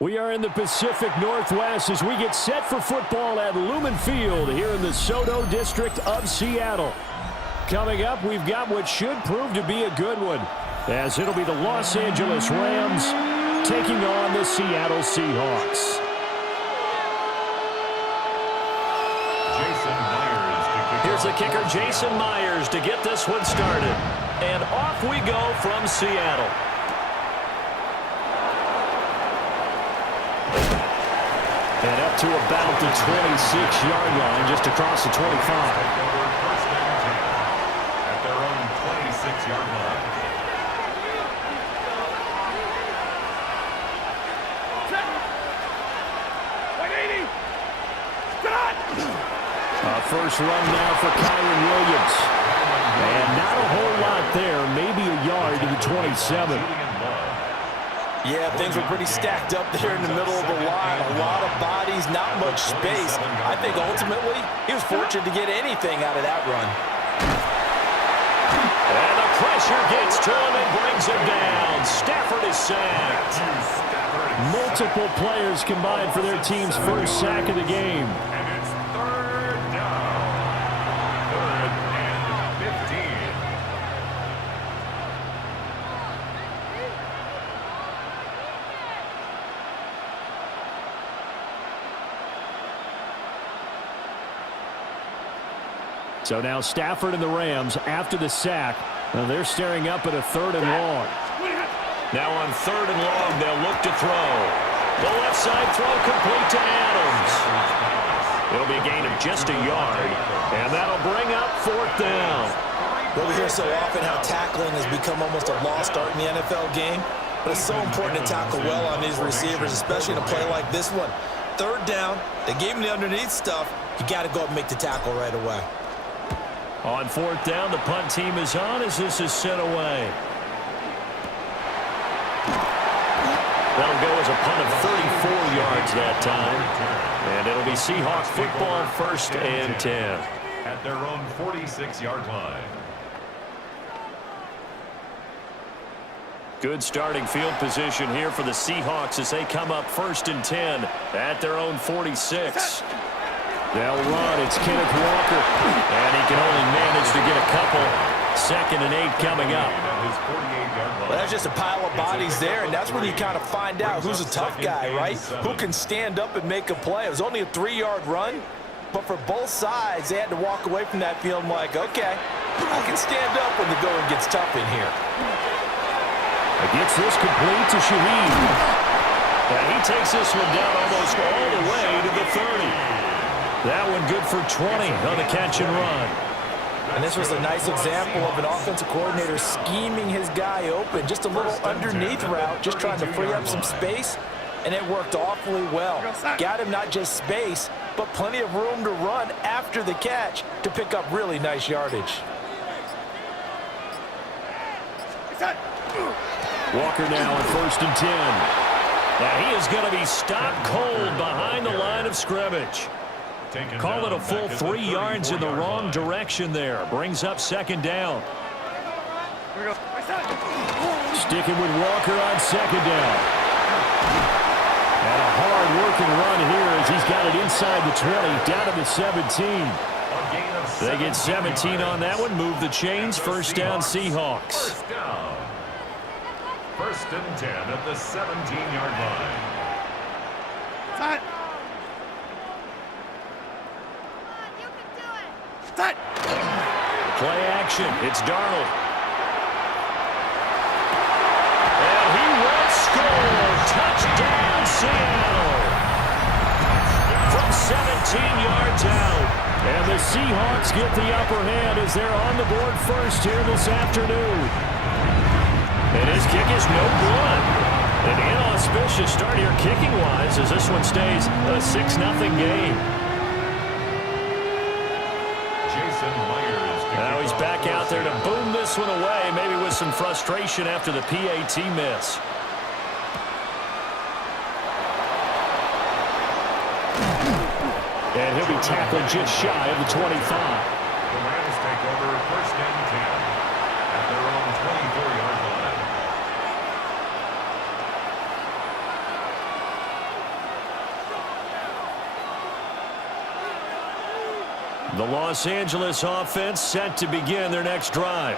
We are in the Pacific Northwest as we get set for football at Lumen Field here in the SoDo district of Seattle. Coming up, we've got what should prove to be a good one, as it'll be the Los Angeles Rams taking on the Seattle Seahawks. Here's the kicker, Jason Myers, to get this one started. And off we go from Seattle. And up to about the 26-yard line, just across the 25. At their own 26-yard line. First run now for Kyron Williams. And not a whole lot there, maybe a yard to the 27. Yeah, things were pretty stacked up there in the middle of the line. A lot of bodies, not much space. I think ultimately he was fortunate to get anything out of that run. And the pressure gets to him and brings him down. Stafford is sacked. Multiple players combined for their team's first sack of the game. And it's third down. Third and 15. So now Stafford and the Rams, after the sack, they're staring up at a 3rd and long. Now on 3rd and long, they'll look to throw. The left side throw complete to Adams. It'll be a gain of just a yard, and that'll bring up 4th down. Well, we hear so often how tackling has become almost a lost art in the NFL game, but it's so important to tackle well on these receivers, especially in a play like this one. 3rd down, they gave him the underneath stuff. You got to go up and make the tackle right away. On 4th down, the punt team is on as this is sent away. That'll go as a punt of 34 yards that time. And it'll be Seahawks football, 1st and 10. At their own 46-yard line. Good starting field position here for the Seahawks as they come up 1st and 10 at their own 46. They'll run. It's Kenneth Walker. And he can only manage to get a couple. 2nd and 8 coming up. Well, that's just a pile of bodies there, and that's when you kind of find out who's a tough guy, right? Who can stand up and make a play. It was only a 3-yard run, but for both sides, they had to walk away from that feeling like, okay, I can stand up when the going gets tough in here. Gets this complete to Shaheed. And he takes this one down almost all the way to the 30. That one good for 20 on the catch and run. And this was a nice example of an offensive coordinator scheming his guy open. Just a little underneath route, just trying to free up some space, and it worked awfully well. Got him not just space, but plenty of room to run after the catch to pick up really nice yardage. Walker now on 1st and 10. Now he is going to be stopped cold behind the line of scrimmage. Call it a full 3 yards in the wrong direction there. Brings up 2nd down. Sticking with Walker on 2nd down. And a hard-working run here as he's got it inside the 20, down to the 17. They get 17 on that one. Move the chains. 1st down, Seahawks. 1st and 10 at the 17-yard line. Play action. It's Darnold. And he will score. Touchdown, Seattle. From 17 yards out. And the Seahawks get the upper hand as they're on the board first here this afternoon. And his kick is no good. An inauspicious start here kicking-wise as this one stays a 6-0 game. Now he's back out there to boom this one away, maybe with some frustration after the PAT miss. And he'll be tackled just shy of the 25. The Rams take over 1st and 10 at their own 24-yard line. The Los Angeles offense set to begin their next drive.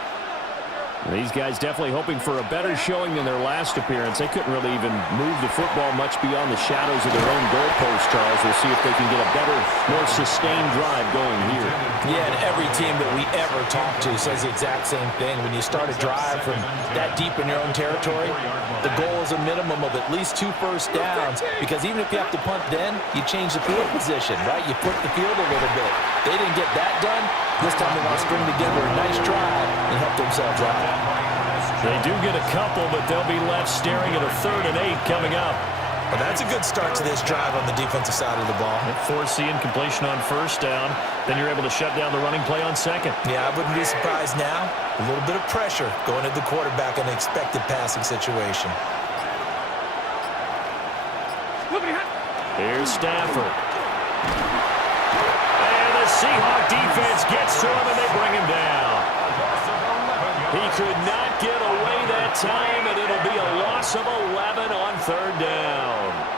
These guys definitely hoping for a better showing than their last appearance. They couldn't really even move the football much beyond the shadows of their own goalpost, Charles. We'll see if they can get a better, more sustained drive going here. Yeah, and every team that we ever talk to says the exact same thing. When you start a drive from that deep in your own territory, the goal is a minimum of at least 2 first downs, because even if you have to punt then, you change the field position, right? You flip the field a little bit. They didn't get that done. This time they want to string together a nice drive and help themselves out. They do get a couple, but they'll be left staring at a 3rd and 8 coming up. Well, that's a good start to this drive on the defensive side of the ball. Forcing completion on 1st down. Then you're able to shut down the running play on 2nd. Yeah, I wouldn't be surprised now. A little bit of pressure going at the quarterback in an expected passing situation. Here's Stafford. And the Seahawk defense gets to him, and they bring him down. He could not get away that time, and it'll be a loss of 11 on 3rd down.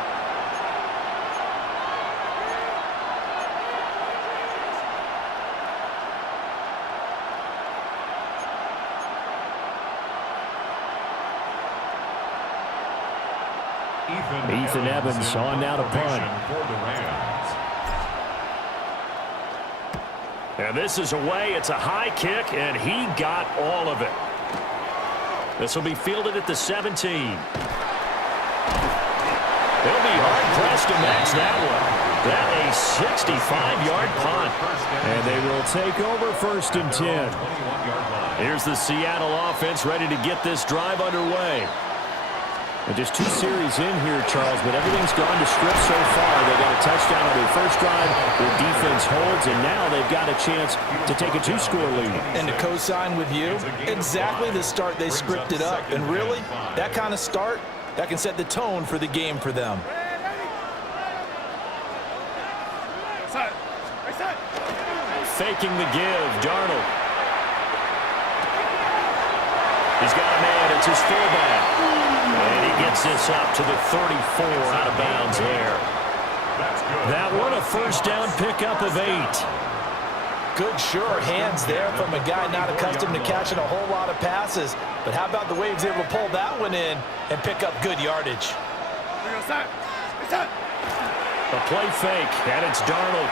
Ethan Evans on now to punt. And this is away. It's a high kick, and he got all of it. This will be fielded at the 17. They'll be hard-pressed to match that one. That a 65-yard punt. And they will take over 1st and 10. Here's the Seattle offense ready to get this drive underway. And just 2 series in here, Charles, but everything's gone to script so far. They got a touchdown on their first drive. Their defense holds, and now they've got a chance to take a 2-score lead. And to co-sign with you, exactly the start they scripted up. And really, that kind of start, that can set the tone for the game for them. Faking the give, Darnold. He's got a man. It's his fullback. And he gets this up to the 34 out of bounds there. That one a 1st down pickup of 8. Good, sure hands there from a guy not accustomed to catching a whole lot of passes. But how about the way he was able to pull that one in and pick up good yardage? A play fake, and it's Darnold.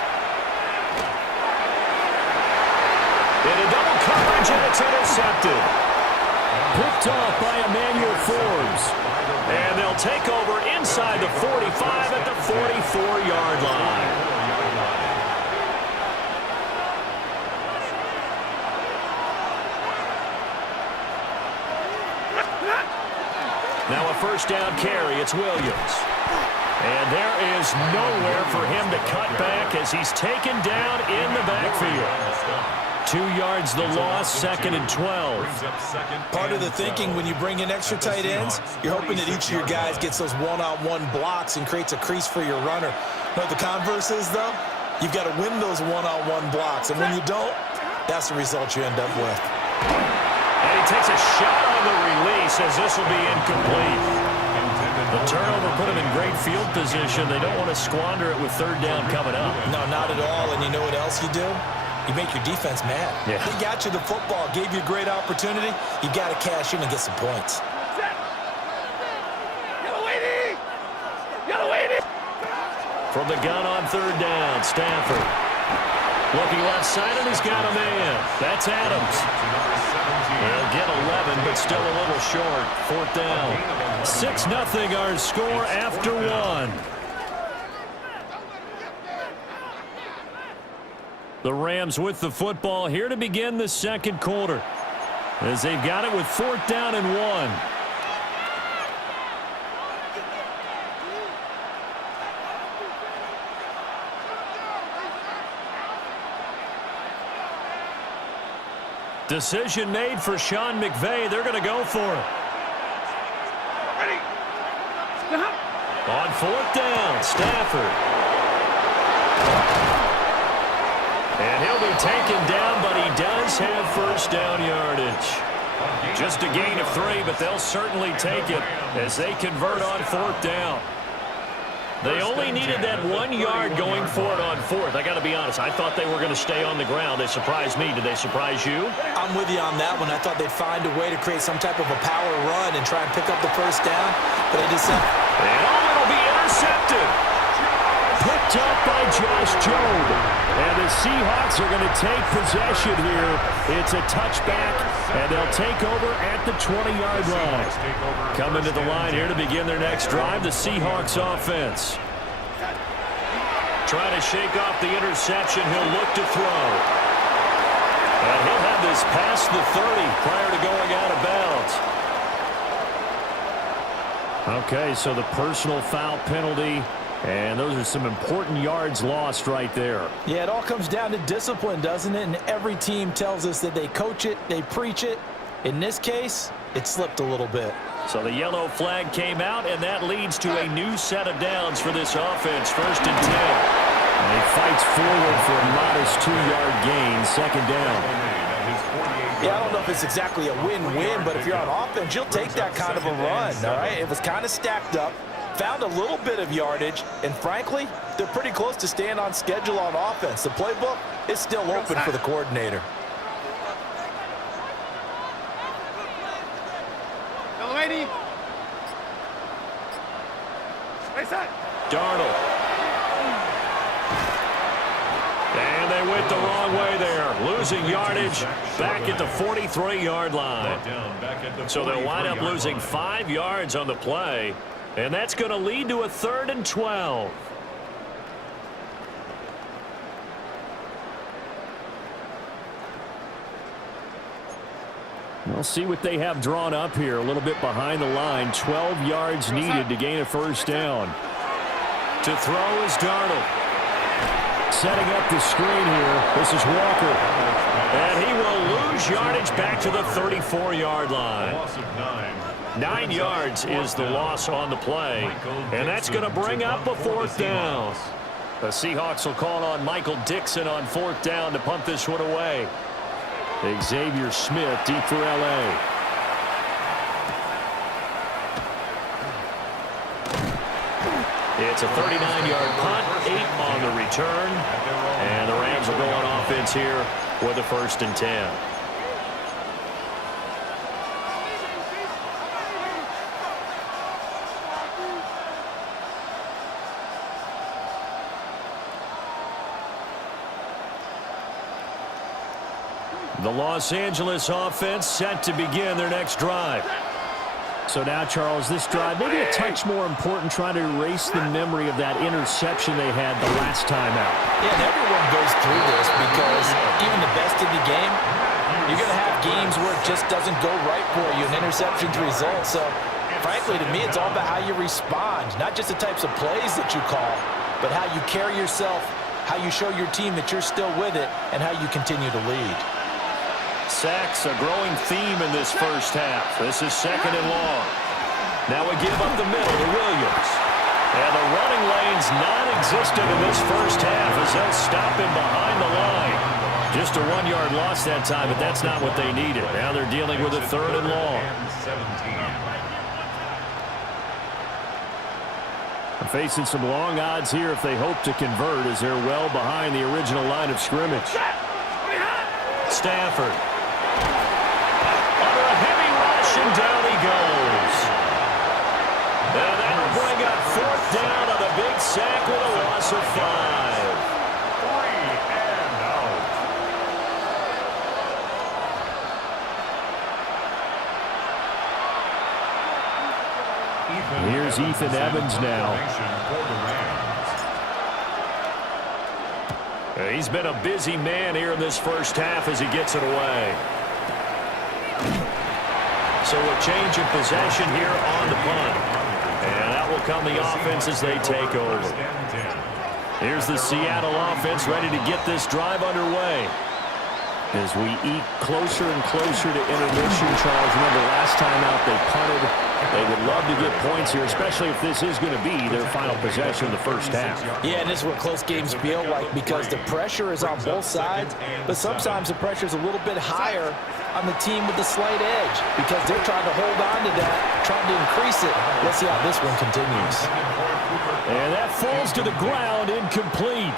In a double coverage, and it's intercepted. Picked off by Emmanuel Forbes. And they'll take over inside the 45 at the 44-yard line. Now a 1st down carry. It's Williams. And there is nowhere for him to cut back as he's taken down in the backfield. 2 yards the loss, 2nd and 12. Part of the thinking when you bring in extra tight ends, you're hoping that each of your guys gets those one-on-one blocks and creates a crease for your runner. You know what the converse is, though? You've got to win those one-on-one blocks, and when you don't, that's the result you end up with. And he takes a shot on the release as this will be incomplete. The turnover put him in great field position. They don't want to squander it with 3rd down coming up. No, not at all, and you know what else you do? You make your defense mad. Yeah. They got you the football, gave you a great opportunity. You got to cash in and get some points. From the gun on 3rd down, Stafford. Looking left side, and he's got a man. That's Adams. They'll get 11, but still a little short. 4th down. 6-0 our score after 1. The Rams with the football here to begin the 2nd quarter, as they've got it with 4th down and 1. Decision made for Sean McVay. They're going to go for it. On 4th down, Stafford. And he'll be taken down, but he does have 1st down yardage. Just a gain of 3, but they'll certainly take it as they convert on 4th down. They only needed that 1 yard going for it on fourth. I got to be honest. I thought they were going to stay on the ground. They surprised me. Did they surprise you? I'm with you on that one. I thought they'd find a way to create some type of a power run and try and pick up the first down, but they just said... And it'll be intercepted. Picked up by Josh Jobe. And the Seahawks are going to take possession here. It's a touchback, and they'll take over at the 20-yard line. Coming to the line here to begin their next drive, the Seahawks offense. Trying to shake off the interception. He'll look to throw. And he'll have this past the 30 prior to going out of bounds. Okay, so the personal foul penalty. And those are some important yards lost right there. Yeah, it all comes down to discipline, doesn't it? And every team tells us that they coach it, they preach it. In this case, it slipped a little bit. So the yellow flag came out, and that leads to a new set of downs for this offense. 1st and 10. And he fights forward for a modest 2-yard gain, 2nd down. Yeah, I don't know if it's exactly a win-win, but if you're on offense, you'll take that kind of a run, all right? It was kind of stacked up. Found a little bit of yardage, and frankly, they're pretty close to staying on schedule on offense. The playbook is still open for the coordinator. Darnold. And they went the wrong way there. Losing yardage back at the 43-yard line. So they'll wind up losing 5 yards on the play. And that's going to lead to a 3rd and 12. We'll see what they have drawn up here. A little bit behind the line. 12 yards needed to gain a 1st down. To throw is Darnold. Setting up the screen here. This is Walker. And he will lose yardage back to the 34-yard line. 9 yards is the loss on the play, and that's going to bring up a 4th down. The Seahawks will call on Michael Dixon on 4th down to punt this one away. Xavier Smith deep for L.A. It's a 39-yard punt, 8 on the return, and the Rams will go on offense here with a 1st and 10. The Los Angeles offense set to begin their next drive. So now, Charles, this drive maybe a touch more important, trying to erase the memory of that interception they had the last time out. Yeah, and everyone goes through this because even the best in the game, you're going to have games where it just doesn't go right for you, and interceptions result. So, frankly, to me, it's all about how you respond, not just the types of plays that you call, but how you carry yourself, how you show your team that you're still with it, and how you continue to lead. Sacks, a growing theme in this 1st half. This is 2nd and long. Now we give up the middle to Williams. And the running lane's non-existent in this 1st half as they'll stop him behind the line. Just a 1-yard loss that time, but that's not what they needed. Now they're dealing with a 3rd and long. Facing some long odds here if they hope to convert, as they're well behind the original line of scrimmage. Stafford. Under a heavy rush, and down he goes. And that'll bring up 4th down on the big sack with a loss of 5. 3 and out. Here's Ethan Evans now. He's been a busy man here in this 1st half as he gets it away. So a change of possession here on the punt. And that will come the offense as they take over. Here's the Seattle offense ready to get this drive underway. As we eat closer and closer to intermission, Charles, remember last time out they punted. They would love to get points here, especially if this is going to be their final possession of the 1st half. Yeah, and this is what close games feel like because the pressure is on both sides, but sometimes the pressure is a little bit higher on the team with the slight edge because they're trying to hold on to that, trying to increase it. Let's see how this one continues. And that falls to the ground, incomplete.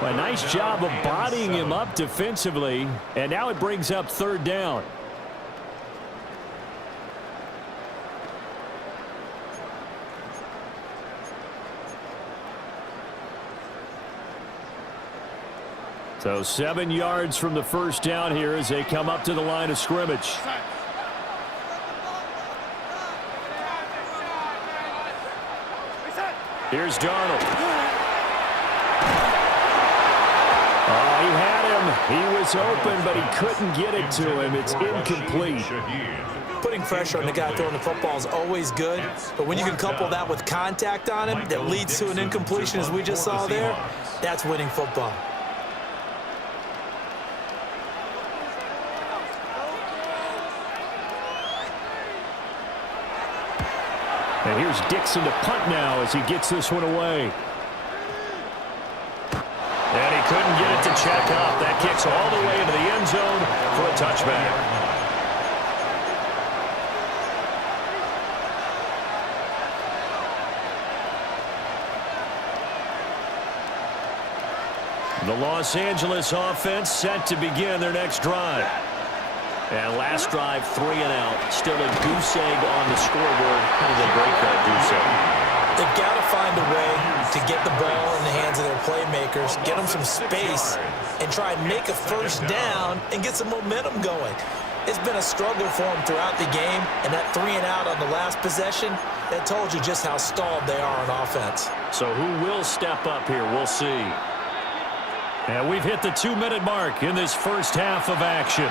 A nice job of bodying him up defensively, and now it brings up third down. So 7 yards from the first down here as they come up to the line of scrimmage. Here's Darnold. Oh, he had him. He was open, but he couldn't get it to him. It's incomplete. Putting pressure on the guy throwing the football is always good, but when you can couple that with contact on him that leads to an incompletion, as we just saw there, that's winning football. And here's Dixon to punt now as he gets this one away. And he couldn't get it to check up. That kicks all the way into the end zone for a touchback. The Los Angeles offense set to begin their next drive. And last drive, 3 and out. Still a goose egg on the scoreboard. How do they break that goose egg? They've got to find a way to get the ball in the hands of their playmakers, get them some space, and try and make a first down and get some momentum going. It's been a struggle for them throughout the game, and that 3 and out on the last possession, that told you just how stalled they are on offense. So who will step up here? We'll see. And we've hit the 2-minute mark in this first half of action.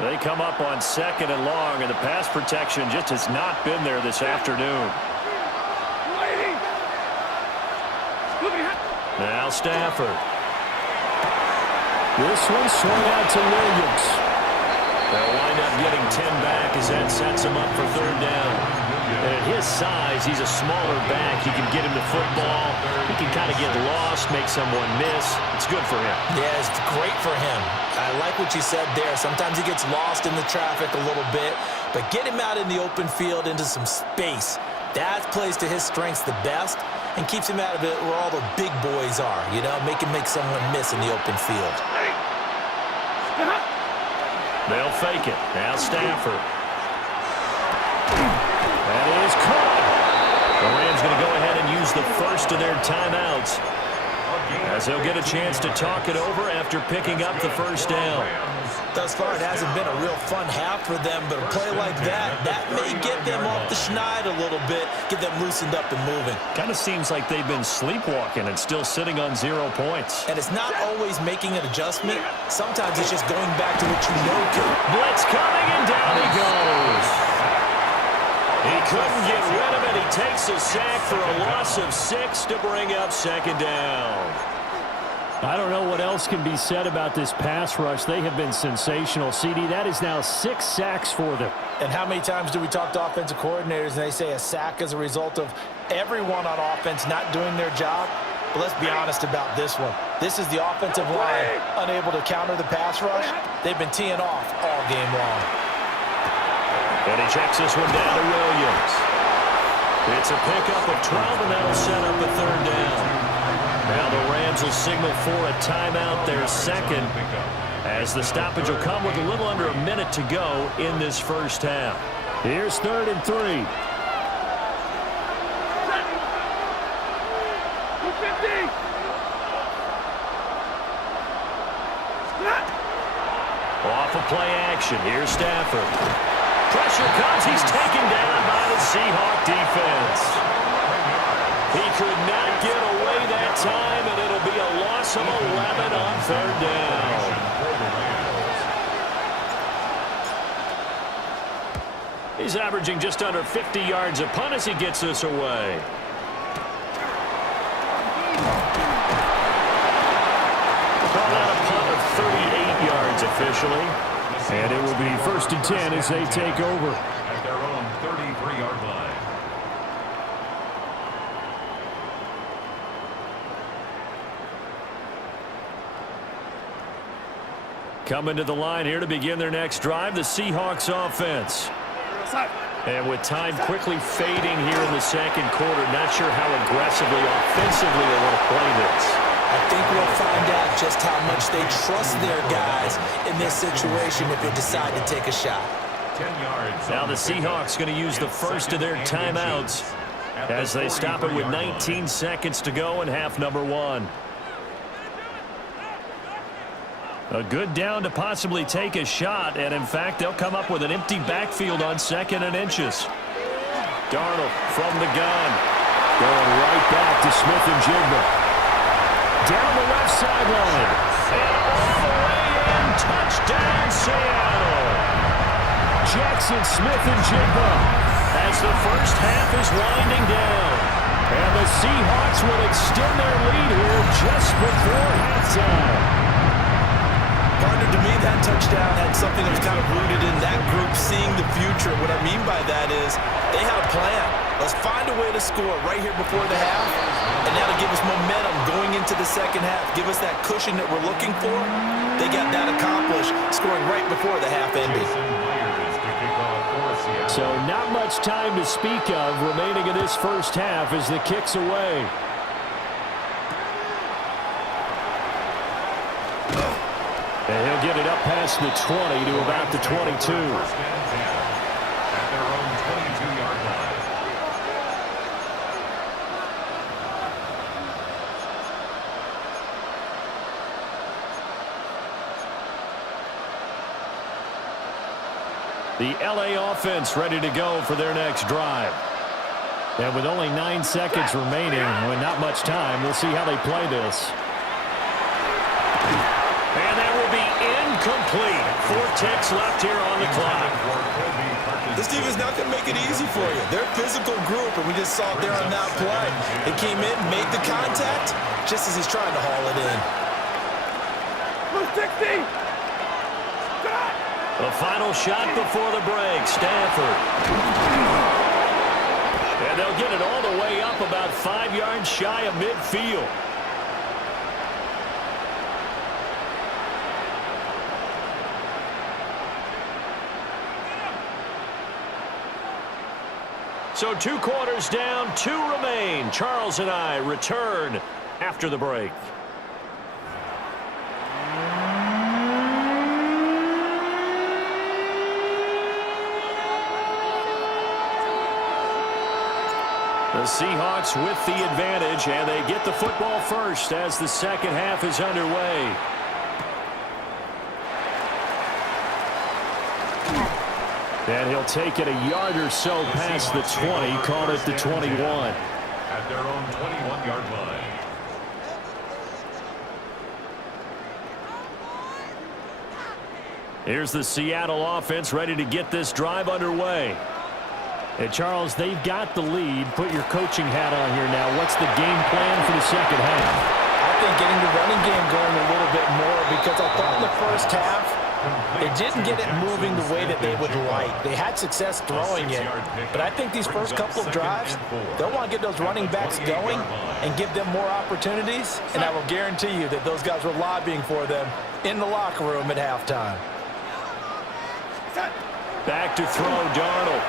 They come up on 2nd and long, and the pass protection just has not been there this afternoon. Now Stafford. This one swung out to Williams. They'll wind up getting 10 back as that sets him up for third down. And at his size, he's a smaller back. You can get him the football. He can kind of get lost, make someone miss. It's good for him. Yeah, it's great for him. I like what you said there. Sometimes he gets lost in the traffic a little bit, but get him out in the open field into some space. That plays to his strengths the best and keeps him out of it where all the big boys are, you know, make someone miss in the open field. They'll fake it. Now Stafford. That is caught. The Rams going to go ahead and use the first of their timeouts as they'll get a chance to talk it over after picking up the first down. Thus far, it hasn't been a real fun half for them, but a play like that may get them off the schneid a little bit, get them loosened up and moving. Kind of seems like they've been sleepwalking and still sitting on 0 points. And it's not always making an adjustment. Sometimes it's just going back to what you know to. Blitz coming, and down he goes. He couldn't get rid of it. He takes a sack for a loss of 6 to bring up 2nd down. I don't know what else can be said about this pass rush. They have been sensational. CD, that is now 6 sacks for them. And how many times do we talk to offensive coordinators and they say a sack is a result of everyone on offense not doing their job? But let's be honest about this one. This is the offensive line unable to counter the pass rush. They've been teeing off all game long. And he checks this one down to Williams. It's a pickup of 12, and that'll set up a third down. Now the Rams will signal for a timeout, their second, as the stoppage will come with a little under a minute to go in this first half. Here's 3rd and 3. Off of play action, here's Stafford. Pressure comes, he's taken down by the Seahawk defense. He could not get away that time, and it'll be a loss of 11 on 3rd down. He's averaging just under 50 yards a punt as he gets this away. Call out a punt of 38 yards officially. And it will be 1st and 10 as they take over. At their own 33-yard line. Coming to the line here to begin their next drive, the Seahawks offense. And with time quickly fading here in the second quarter, not sure how aggressively, offensively they want to play this. I think we'll find out just how much they trust their guys in this situation if they decide to take a shot. 10 yards. Now the Seahawks going to use the first of their timeouts as they stop it with 19 seconds to go in half number one. A good down to possibly take a shot, and in fact, they'll come up with an empty backfield on 2nd and inches. Darnold from the gun, going right back to Smith-Njigba. Down the left sideline, and all the way in, touchdown Seattle. Jackson Smith-Njigba as the first half is winding down. And the Seahawks will extend their lead here just before halftime. Partner, to me, that touchdown had something that was kind of rooted in that group seeing the future. What I mean by that is they had a plan. Let's find a way to score right here before the half, and that'll give us momentum going into the second half, give us that cushion that we're looking for. They got that accomplished, scoring right before the half ended. So not much time to speak of remaining in this first half as the kick's away. And he'll get it up past the 20 to about the 22. At their own 22-yard line. The LA offense ready to go for their next drive. And with only 9 seconds remaining, with not much time, we'll see how they play this. And that will be incomplete. 4 ticks left here on the clock. This team is not going to make it easy for you. They're a physical group, and we just saw it there on that play. They came in, made the contact, just as he's trying to haul it in. 60! The final shot before the break, Stafford. And they'll get it all the way up about 5 yards shy of midfield. So 2 quarters down, 2 remain. Charles and I return after the break. The Seahawks with the advantage, and they get the football first as the second half is underway. And he'll take it a yard or so past the 20, call it the 21. At their own 21-yard line. Here's the Seattle offense ready to get this drive underway. And Charles, they've got the lead. Put your coaching hat on here now. What's the game plan for the second half? I think getting the running game going a little bit more, because I thought in the first half, they didn't get it moving the way that they would like. They had success throwing it, but I think these first couple of drives, they'll want to get those running backs going and give them more opportunities, and I will guarantee you that those guys were lobbying for them in the locker room at halftime. Back to throw, Darnold.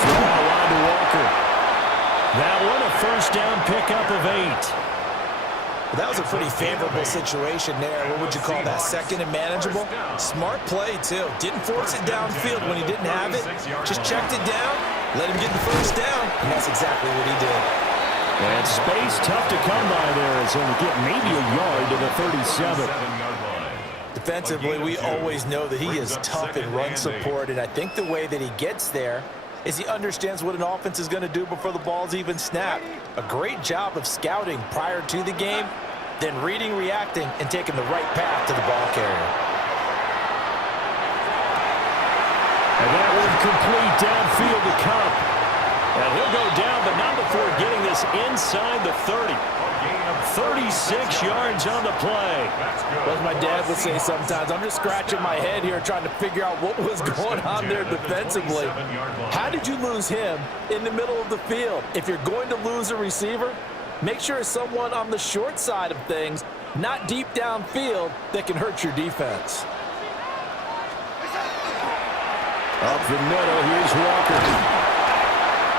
Throw out wide to Walker. That one a first down pickup of 8. That was a pretty favorable situation there. What would you call that? Second and manageable? Smart play, too. Didn't force it downfield when he didn't have it. Just checked it down, let him get the first down, and that's exactly what he did. And space tough to come by there as he'll get maybe a yard to the 37. Defensively, we always know that he is tough in run support, and I think the way that he gets there is he understands what an offense is going to do before the ball's even snapped. A great job of scouting prior to the game, then reading, reacting, and taking the right path to the ball carrier. And that one complete downfield to Cup. And he'll go down, but not before getting this inside the 30. 36 yards on the play. As my dad would say sometimes, I'm just scratching my head here trying to figure out what was going on there defensively. How did you lose him in the middle of the field? If you're going to lose a receiver, make sure it's someone on the short side of things, not deep downfield, that can hurt your defense. Up the middle, here's Walker.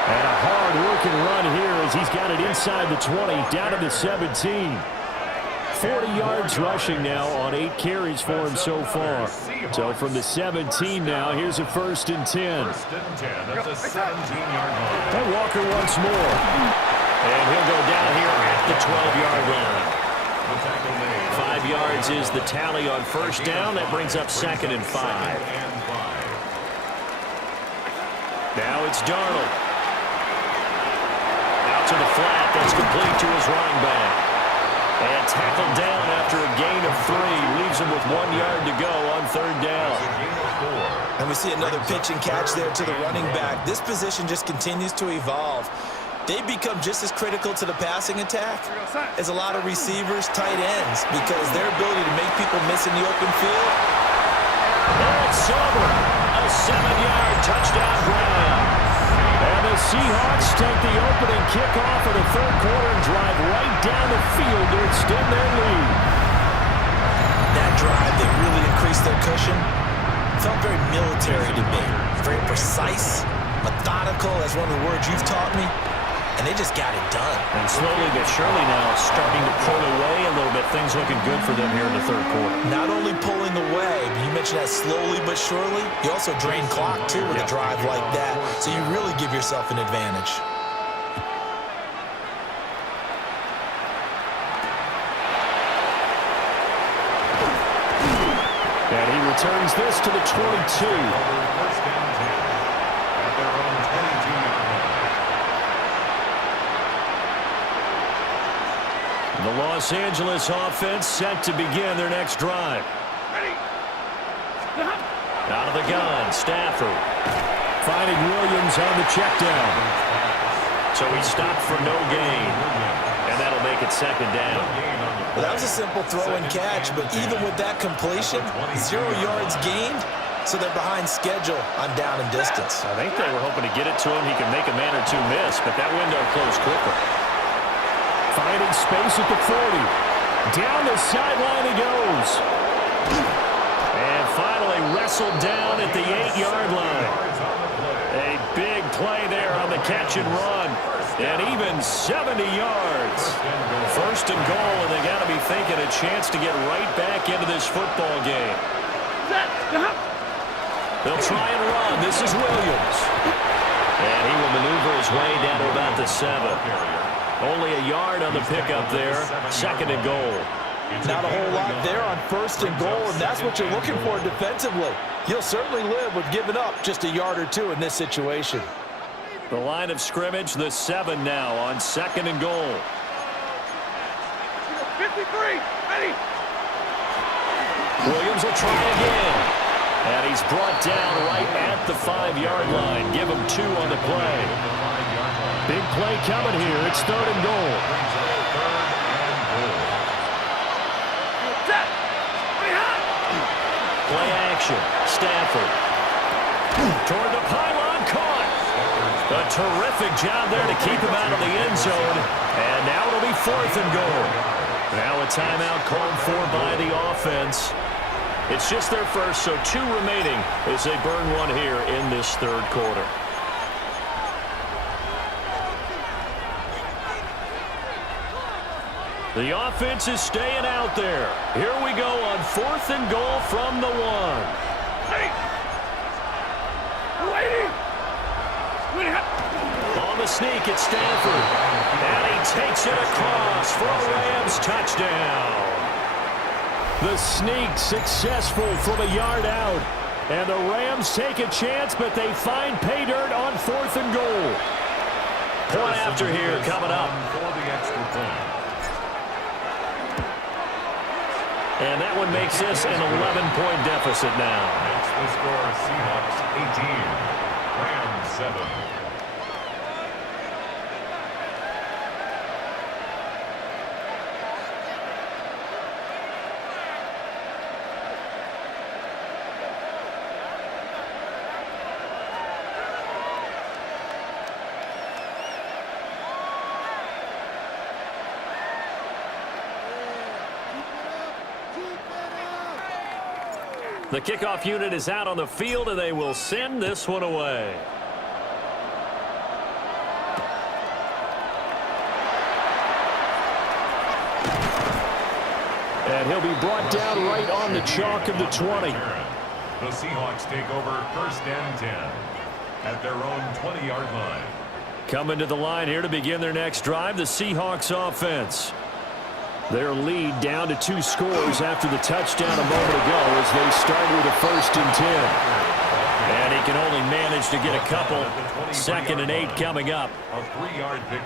And a hard-working run here as he's got it inside the 20, down to the 17. 40 yards rushing now on 8 carries for him so far. So from the 17 now, here's a 1st and 10. First and 10 at the 17-yard line. And Walker once more. And he'll go down here at the 12-yard line. 5 yards is the tally on 1st down. That brings up 2nd and 5. Now it's Darnold. Out to the flat. That's complete to his running back. And tackled down after a gain of 3. Leaves him with 1 yard to go on 3rd down. And we see another pitch and catch there to the running back. This position just continues to evolve. They become just as critical to the passing attack as a lot of receivers, tight ends, because their ability to make people miss in the open field. It's over. A 7-yard touchdown grab. And the Seahawks take the opening kickoff of the 3rd quarter and drive right down the field to extend their lead. That drive, they really increased their cushion. Felt very military to me. Very precise, methodical, that's one of the words you've taught me. And they just got it done. And slowly but surely now starting to pull away a little bit. Things looking good for them here in the 3rd quarter. Not only pulling away, but you mentioned that slowly but surely. You also drain clock, too, with a drive like that. So you really give yourself an advantage. And he returns this to the 22. First and 10 at their own 22-yard line. The Los Angeles offense set to begin their next drive. Out of the gun, Stafford. Finding Williams on the check down. So he stopped for no gain. And that'll make it 2nd down. Well, that was a simple throw and catch, but even with that completion, 0 yards gained, so they're behind schedule on down and distance. I think they were hoping to get it to him. He could make a man or two miss, but that window closed quicker. Finding space at the 40. Down the sideline he goes. And finally wrestled down at the 8-yard line. A big play there on the catch and run. And even 70 yards. 1st and goal, and they got to be thinking a chance to get right back into this football game. They'll try and run. This is Williams. And he will maneuver his way down to about the 7. Only a yard on the pickup there. 2nd and goal. Not a whole lot there on 1st and goal, and that's what you're looking for defensively. You'll certainly live with giving up just a yard or 2 in this situation. The line of scrimmage, the 7 now on 2nd and goal. 53, ready. Williams will try again. And he's brought down right at the 5-yard line. Give him 2 on the play. Big play coming here. It's 3rd and goal. Play action. Stafford. Toward the pylon, caught. A terrific job there to keep him out of the end zone. And now it'll be 4th and goal. Now a timeout called for by the offense. It's just their first, so 2 remaining as they burn one here in this 3rd quarter. The offense is staying out there. Here we go on 4th and goal from the 1. On the sneak, it's Stafford. And he takes it across for a Rams touchdown. The sneak successful from a yard out. And the Rams take a chance, but they find pay dirt on 4th and goal. Point after here coming up. For the extra point. And that one makes this an 11-point deficit now. Makes the score Seahawks 18, Rams 7. The kickoff unit is out on the field, and they will send this one away. And he'll be brought down right on the chalk of the 20. The Seahawks take over 1st and 10 at their own 20-yard line. Coming to the line here to begin their next drive, the Seahawks offense. Their lead down to 2 scores after the touchdown a moment ago as they start with a 1st and 10. And he can only manage to get a couple. 2nd and 8 coming up.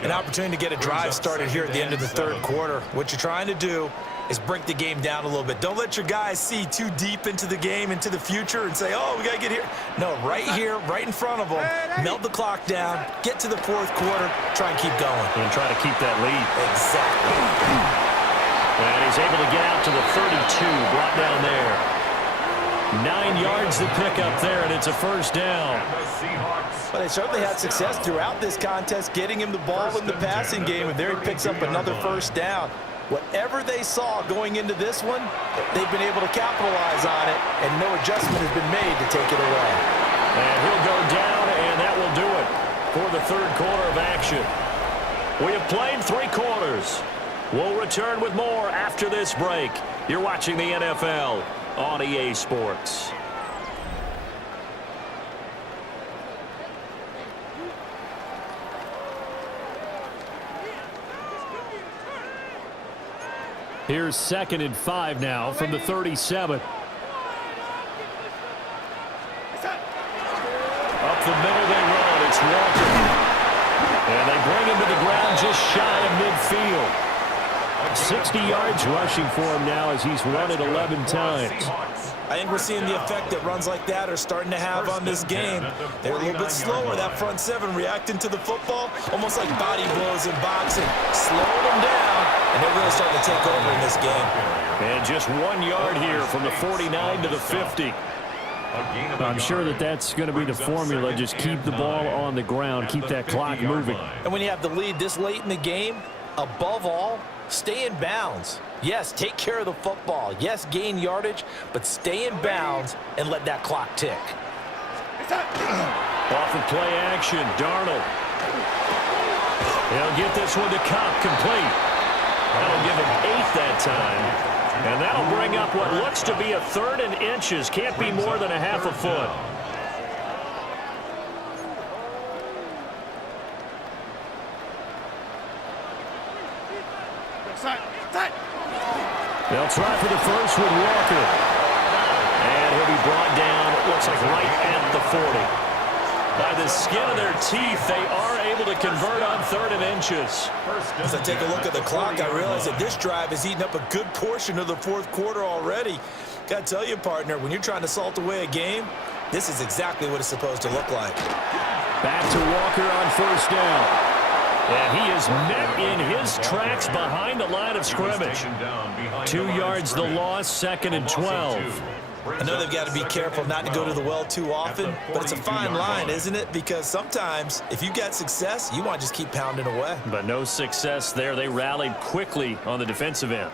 An opportunity to get a drive started here at the end of the 3rd quarter. What you're trying to do is break the game down a little bit. Don't let your guys see too deep into the game, into the future, and say, oh, we got to get here. No, right here, right in front of them, melt the clock down, get to the 4th quarter, try and keep going. And try to keep that lead. Exactly. And he's able to get out to the 32, brought down there. 9 yards to pick up there, and it's a 1st down. Well, they certainly had success throughout this contest, getting him the ball in the passing game, and there he picks up another 1st down. Whatever they saw going into this one, they've been able to capitalize on it, and no adjustment has been made to take it away. And he'll go down, and that will do it for the 3rd quarter of action. We have played 3 quarters. We'll return with more after this break. You're watching the NFL on EA Sports. Here's 2nd and 5 now from the 37. Up the middle they run. It's Walker. And they bring him to the ground just shy of midfield. 60 yards rushing for him now as he's run it 11 times. I think we're seeing the effect that runs like that are starting to have on this game. They're a little bit slower. That front 7 reacting to the football, almost like body blows in boxing. Slowing them down, and they're really starting to take over in this game. And just 1 yard here from the 49 to the 50. I'm sure that that's going to be the formula. Just keep the ball on the ground, keep that clock moving. And when you have the lead this late in the game, above all, stay in bounds. Yes, take care of the football. Yes, gain yardage, but stay in bounds and let that clock tick. Off of play action, Darnold. He'll get this one to Cobb, complete. That'll give him 8 that time. And that'll bring up what looks to be a 3rd and inches. Can't be more than a half a foot. They'll try for the first with Walker. And he'll be brought down, it looks like right at the 40. By the skin of their teeth, they are able to convert on 3rd and inches. As I take a look at the clock, I realize that this drive has eaten up a good portion of the 4th quarter already. Got to tell you, partner, when you're trying to salt away a game, this is exactly what it's supposed to look like. Back to Walker on 1st down. And he is met in his tracks behind the line of scrimmage. 2 yards the loss, 2nd and 12. I know they've got to be careful not to go to the well too often, but it's a fine line, isn't it? Because sometimes, if you get success, you want to just keep pounding away. But no success there. They rallied quickly on the defensive end.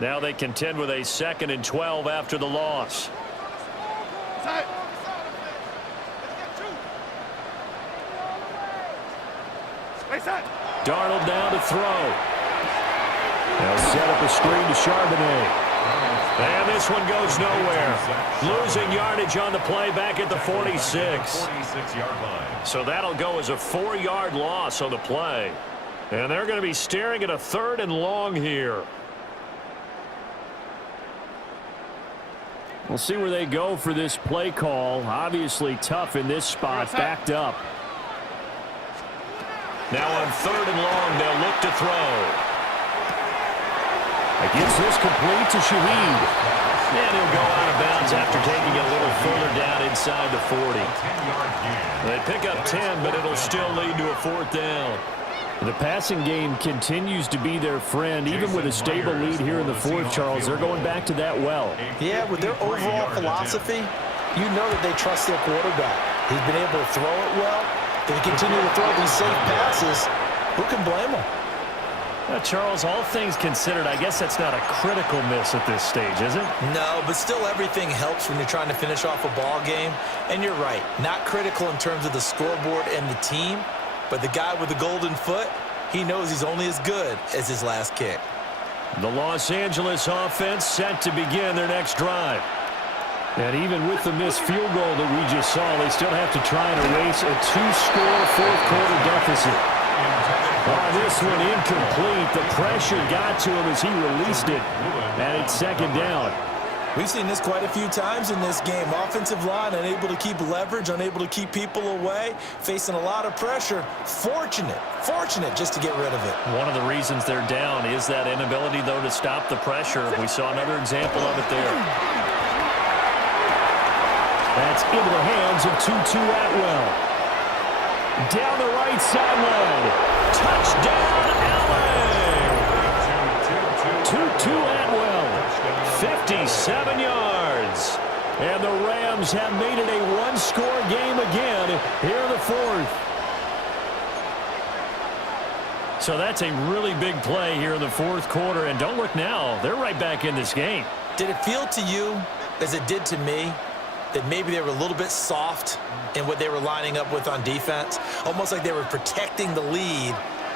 Now they contend with a 2nd and 12 after the loss. Darnold down to throw. They'll set up a screen to Charbonnet. And this one goes nowhere. Losing yardage on the play back at the 46. So that'll go as a 4-yard loss on the play. And they're going to be staring at a 3rd and long here. We'll see where they go for this play call. Obviously tough in this spot, backed up. Now on 3rd and long, they'll look to throw. Gets this complete to Shaheed. And he'll go out of bounds after taking it a little further down inside the 40. They pick up 10, but it'll still lead to a 4th down. The passing game continues to be their friend. Even with a stable lead here in the 4th, Charles, they're going back to that well. Yeah, with their overall philosophy, you know that they trust their quarterback. He's been able to throw it well. If they continue to throw these safe passes, who can blame them? Charles, all things considered, I guess that's not a critical miss at this stage, is it? No, but still everything helps when you're trying to finish off a ball game. And you're right, not critical in terms of the scoreboard and the team, but the guy with the golden foot, he knows he's only as good as his last kick. The Los Angeles offense set to begin their next drive. And even with the missed field goal that we just saw, they still have to try and erase a two-score fourth-quarter deficit. This one incomplete. The pressure got to him as he released it, and it's second down. We've seen this quite a few times in this game. Offensive line unable to keep leverage, unable to keep people away, facing a lot of pressure. Fortunate just to get rid of it. One of the reasons they're down is that inability, though, to stop the pressure. We saw another example of it there. That's into the hands of Tutu Atwell. Down the right sideline. Touchdown, Allen! Tutu Atwell, 57 yards. And the Rams have made it a one-score game again here in the fourth. So that's a really big play here in the fourth quarter. And don't look now, they're right back in this game. Did it feel to you, as it did to me, that maybe they were a little bit soft in what they were lining up with on defense? Almost like they were protecting the lead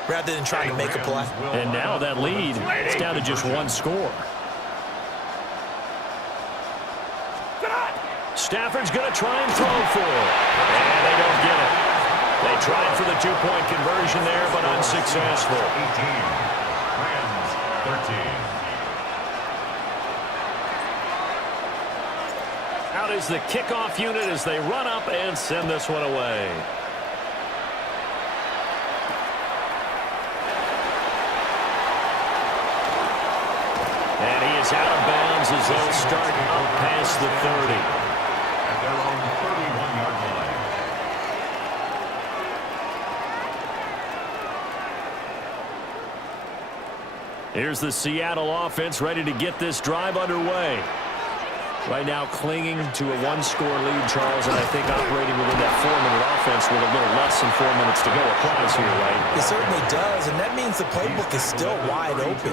rather than trying to make a play. And now that lead is down to just one score. Stafford's going to try and throw for it. And they don't get it. They tried for the two-point conversion there, but unsuccessful. 18. Rams 13. Out is the kickoff unit as they run up and send this one away. And he is out of bounds as they'll start up past the 30. At their own 31-yard line. Here's the Seattle offense ready to get this drive underway. Right now clinging to a one-score lead, Charles, and I think operating within that 4-minute offense with a little less than 4 minutes to go applies here, right? It certainly does, and that means the playbook is still wide open.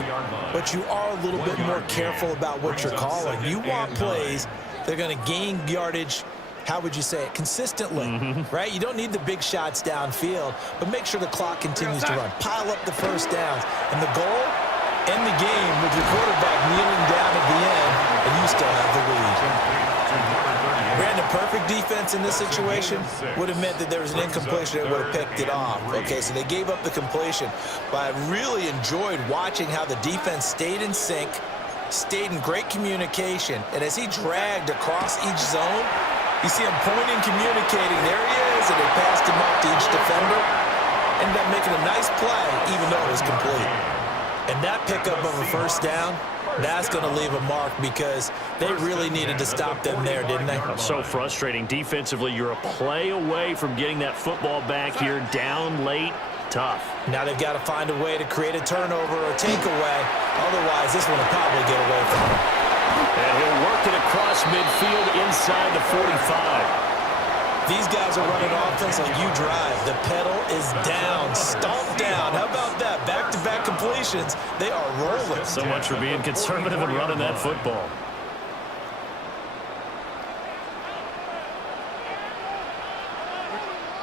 But you are a little bit more careful about what you're calling. You want plays that are going to gain yardage, how would you say it, consistently, right? You don't need the big shots downfield, but make sure the clock continues to run. Pile up the first downs. And the goal, end the game with your quarterback kneeling down at the end, and you still have the lead. Brandon, perfect defense in this situation would have meant that there was an incompletion that would have picked it off. Okay, so they gave up the completion, but I really enjoyed watching how the defense stayed in sync, stayed in great communication, and as he dragged across each zone, you see him pointing, communicating. There he is, and they passed him up to each defender. Ended up making a nice play, even though it was complete. And that pickup of a first down, that's going to leave a mark because they really needed to stop them there, didn't they? So frustrating. Defensively, you're a play away from getting that football back here down late. Tough. Now they've got to find a way to create a turnover or takeaway. Otherwise, this one will probably get away from them. And he'll work it across midfield inside the 45. These guys are running offense like you drive. The pedal is down, stomped down. How about that? Back-to-back completions. They are rolling. So much for being conservative and running that football.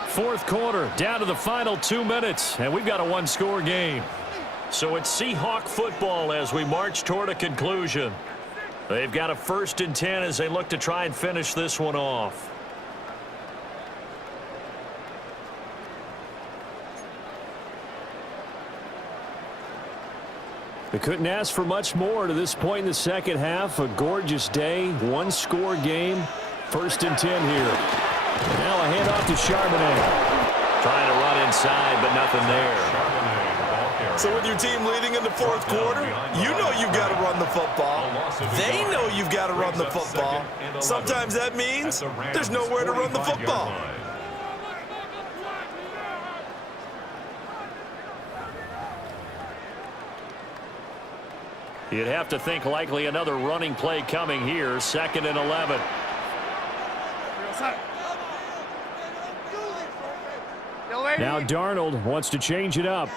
Fourth quarter, down to the final 2 minutes, and we've got a one-score game. So it's Seahawk football as we march toward a conclusion. They've got a 1st and 10 as they look to try and finish this one off. They couldn't ask for much more to this point in the second half. A gorgeous day, one-score game, 1st and 10 here. Now a handoff to Charbonnet. Trying to run inside, but nothing there. So with your team leading in the fourth quarter, you know you've got to run the football. They know you've got to run the football. Sometimes that means there's nowhere to run the football. You'd have to think likely another running play coming here. 2nd and 11. Now Darnold wants to change it up.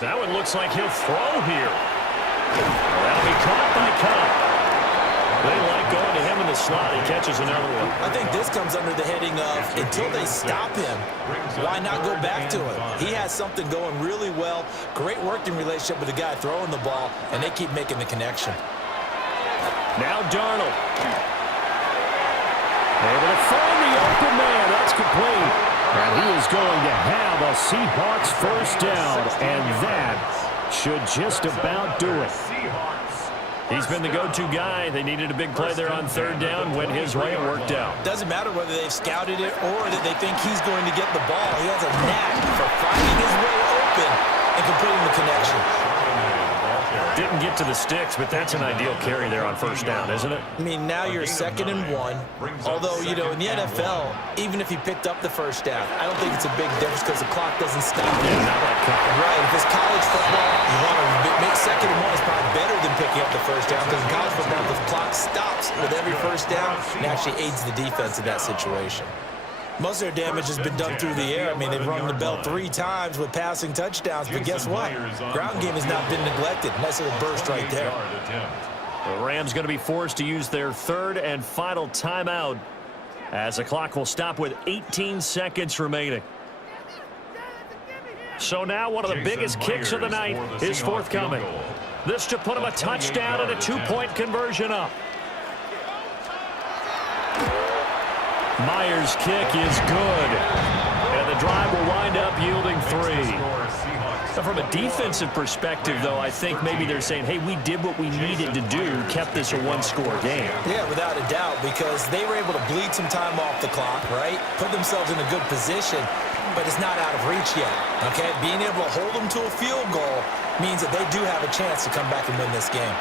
That one looks like he'll throw here. That'll be caught by Cup. They like going to him in the slot. He catches another one. I think this comes under the heading of until they stop him, why not go back to him? He has something going really well. Great working relationship with the guy throwing the ball, and they keep making the connection. Now Darnold. Able to find the open man. That's complete. And he is going to have a Seahawks first down. And that should just about do it. He's been the go-to guy. They needed a big play there on third down. Went his way and worked out. Doesn't matter whether they've scouted it or that they think he's going to get the ball. He has a knack for finding his way open and completing the connection. Didn't get to the sticks, but that's an ideal carry there on first down, isn't it? I mean, now you're 2nd and 1. Although, you know, in the NFL, even if he picked up the first down, I don't think it's a big difference because the clock doesn't stop. Yeah, not like college. Right. If it's college football, you want to make 2nd and 1 is probably better than picking up the first down because in college football, the clock stops with every first down and actually aids the defense in that situation. Most of their damage has been done through the air. I mean, they've rung the bell 3 times with passing touchdowns, but guess what? Ground game has not been neglected. Nice little burst right there. The Rams going to be forced to use their 3rd and final timeout as the clock will stop with 18 seconds remaining. So now one of the biggest kicks of the night is forthcoming. This to put him a touchdown and a 2-point conversion up. Myers' kick is good, and the drive will wind up yielding 3. Now, from a defensive perspective, though, I think maybe they're saying, hey, we did what we needed to do, kept this a 1-score game. Yeah, without a doubt, because they were able to bleed some time off the clock, right? Put themselves in a good position, but it's not out of reach yet, okay? Being able to hold them to a field goal means that they do have a chance to come back and win this game.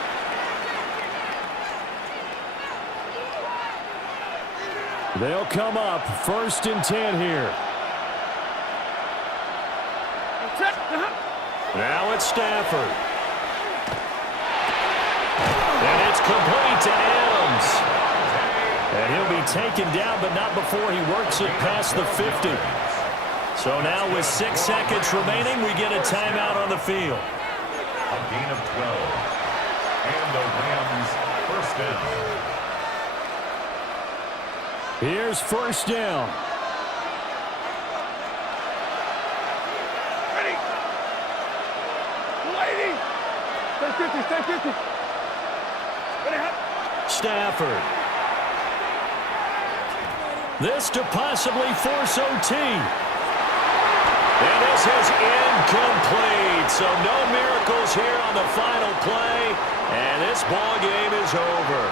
They'll come up 1st and 10 here. Now it's Stafford. And it's complete to Adams. And he'll be taken down, but not before he works it past the 50. So now with 6 seconds remaining, we get a timeout on the field. A gain of 12. And the Rams first down. Here's first down. Ready. Lady. Stay 50. Ready, hot. Stafford. This to possibly force OT. And this is incomplete. So no miracles here on the final play. And this ball game is over.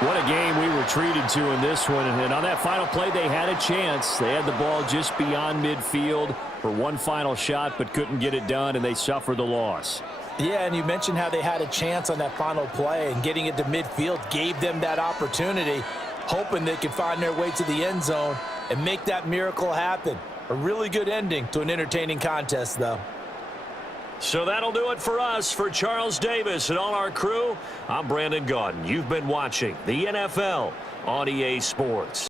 What a game we were treated to in this one. And on that final play, they had a chance. They had the ball just beyond midfield for one final shot, but couldn't get it done, and they suffered the loss. Yeah, and you mentioned how they had a chance on that final play, and getting it to midfield gave them that opportunity, hoping they could find their way to the end zone and make that miracle happen. A really good ending to an entertaining contest, though. So that'll do it for us. For Charles Davis and all our crew, I'm Brandon Gaudin. You've been watching the NFL on EA Sports.